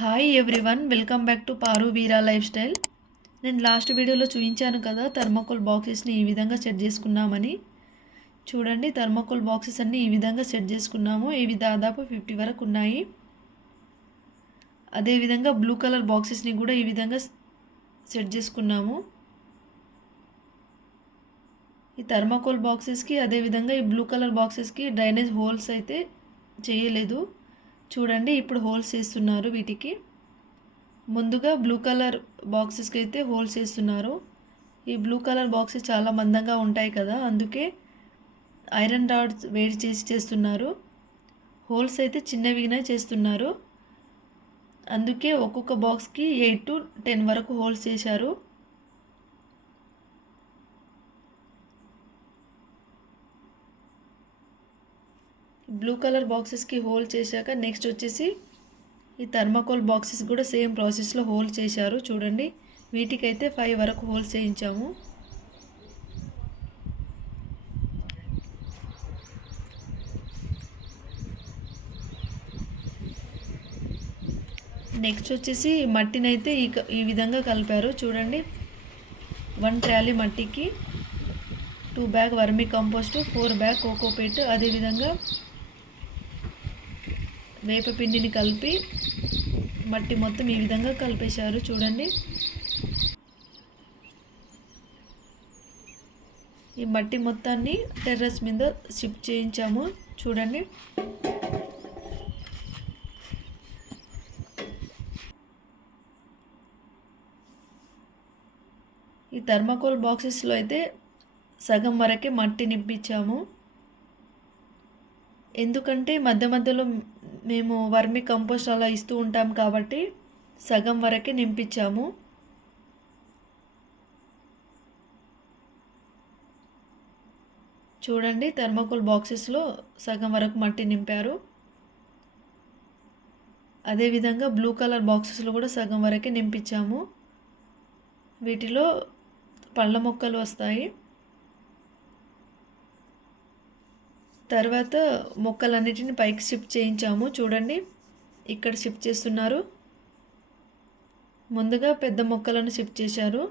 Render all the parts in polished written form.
Hi everyone, welcome back to Paru Veera life style. నేను last వీడియోలో చూపించాను కదా థర్మాకోల్ బాక్సెస్ని ఈ విధంగా సెట్ చేసుకున్నామని. చూడండి, థర్మాకోల్ బాక్సెస్ అన్నీ ఈ విధంగా సెట్ చేసుకున్నాము. ఇవి దాదాపు 50 వరకు ఉన్నాయి. అదేవిధంగా బ్లూ కలర్ బాక్సెస్ని కూడా ఈ విధంగా సెట్ చేసుకున్నాము. ఈ థర్మాకోల్ బాక్సెస్కి అదేవిధంగా ఈ బ్లూ కలర్ బాక్సెస్కి డ్రైనేజ్ హోల్స్ అయితే చేయలేదు. చూడండి, ఇప్పుడు హోల్స్ వేస్తున్నారు. వీటికి ముందుగా బ్లూ కలర్ బాక్సెస్కి అయితే హోల్స్ వేస్తున్నారు. ఈ బ్లూ కలర్ బాక్సెస్ చాలా మందంగా ఉంటాయి కదా, అందుకే ఐరన్ రాడ్స్ వేడి చేసి చేస్తున్నారు. హోల్స్ అయితే చిన్నవిగానే చేస్తున్నారు. అందుకే ఒక్కొక్క బాక్స్కి 8 to 10 వరకు హోల్స్ చేశారు. బ్లూ కలర్ బాక్సెస్కి హోల్ చేశాక నెక్స్ట్ వచ్చేసి ఈ థర్మాకోల్ బాక్సెస్ కూడా సేమ్ ప్రాసెస్లో హోల్ చేశారు. చూడండి, వీటికైతే 5 వరకు హోల్స్ చేయించాము. నెక్స్ట్ వచ్చేసి మట్టిని అయితే ఈ విధంగా కలిపారు. చూడండి, 1 ట్రాలీ మట్టికి 2 bag vermi compost, 4 bag cocopeat, అదేవిధంగా వేపపిండిని కలిపి మట్టి మొత్తం ఈ విధంగా కలిపేశారు. చూడండి, ఈ మట్టి మొత్తాన్ని టెర్రస్ మీద షిఫ్ట్ చేయించాము. చూడండి, ఈ థర్మాకోల్ బాక్సెస్లో అయితే సగం వరకే మట్టి నింపించాము. ఎందుకంటే మధ్య మధ్యలో మేము వర్మి కంపోస్ట్ అలా ఇస్తూ ఉంటాం కాబట్టి సగం వరకే నింపించాము. చూడండి, థర్మాకోల్ బాక్సెస్లో సగం వరకు మట్టి నింపారు. అదేవిధంగా బ్లూ కలర్ బాక్సెస్లో కూడా సగం వరకే నింపించాము. వీటిలో పళ్ళ మొక్కలు వస్తాయి. తర్వాత మొక్కలన్నిటిని పైకి షిఫ్ట్ చేయించాము. చూడండి, ఇక్కడ షిఫ్ట్ చేస్తున్నారు. ముందుగా పెద్ద మొక్కలను షిఫ్ట్ చేశారు.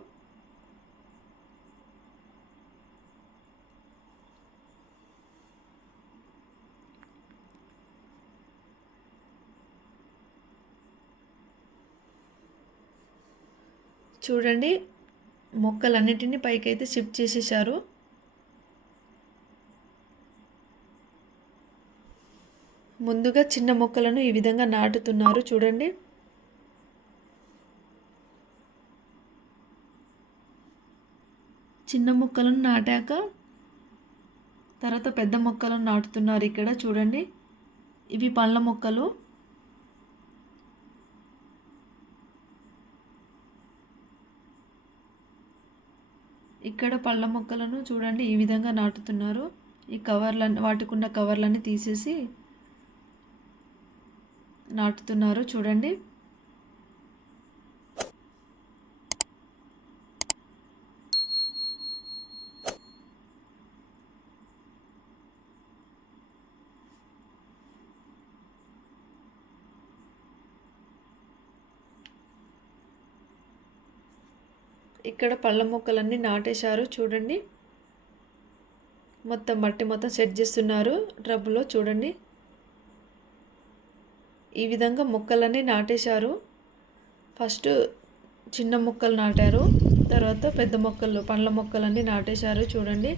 చూడండి, మొక్కలన్నిటిని పైకైతే షిఫ్ట్ చేసేసారు. ముందుగా చిన్న మొక్కలను ఈ విధంగా నాటుతున్నారు. చూడండి, చిన్న మొక్కలను నాటాక తర్వాత పెద్ద మొక్కలను నాటుతున్నారు. ఇక్కడ చూడండి, ఇవి పళ్ళ మొక్కలు. ఇక్కడ పళ్ళ మొక్కలను చూడండి ఈ విధంగా నాటుతున్నారు. ఈ కవర్లన్నీ, వాటికున్న కవర్లన్నీ తీసేసి నాటుతున్నారు. చూడండి, ఇక్కడ పళ్ళ మొక్కలన్నీ నాటేశారు. చూడండి, మొత్తం మట్టి మొత్తం సెట్ చేస్తున్నారు ట్రబ్బులో. చూడండి, ఈ విధంగా మొక్కలన్నీ నాటేశారు. ఫస్ట్ చిన్న మొక్కలు నాటారు, తర్వాత పెద్ద మొక్కలు పండ్ల మొక్కలన్నీ నాటేశారు. చూడండి,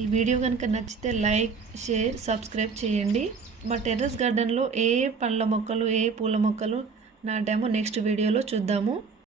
ఈ వీడియో కనుక నచ్చితే లైక్, షేర్, సబ్స్క్రైబ్ చేయండి. మా టెర్రస్ గార్డెన్లో ఏ పండ్ల మొక్కలు, ఏ పూల మొక్కలు నాటామో నెక్స్ట్ వీడియోలో చూద్దాము.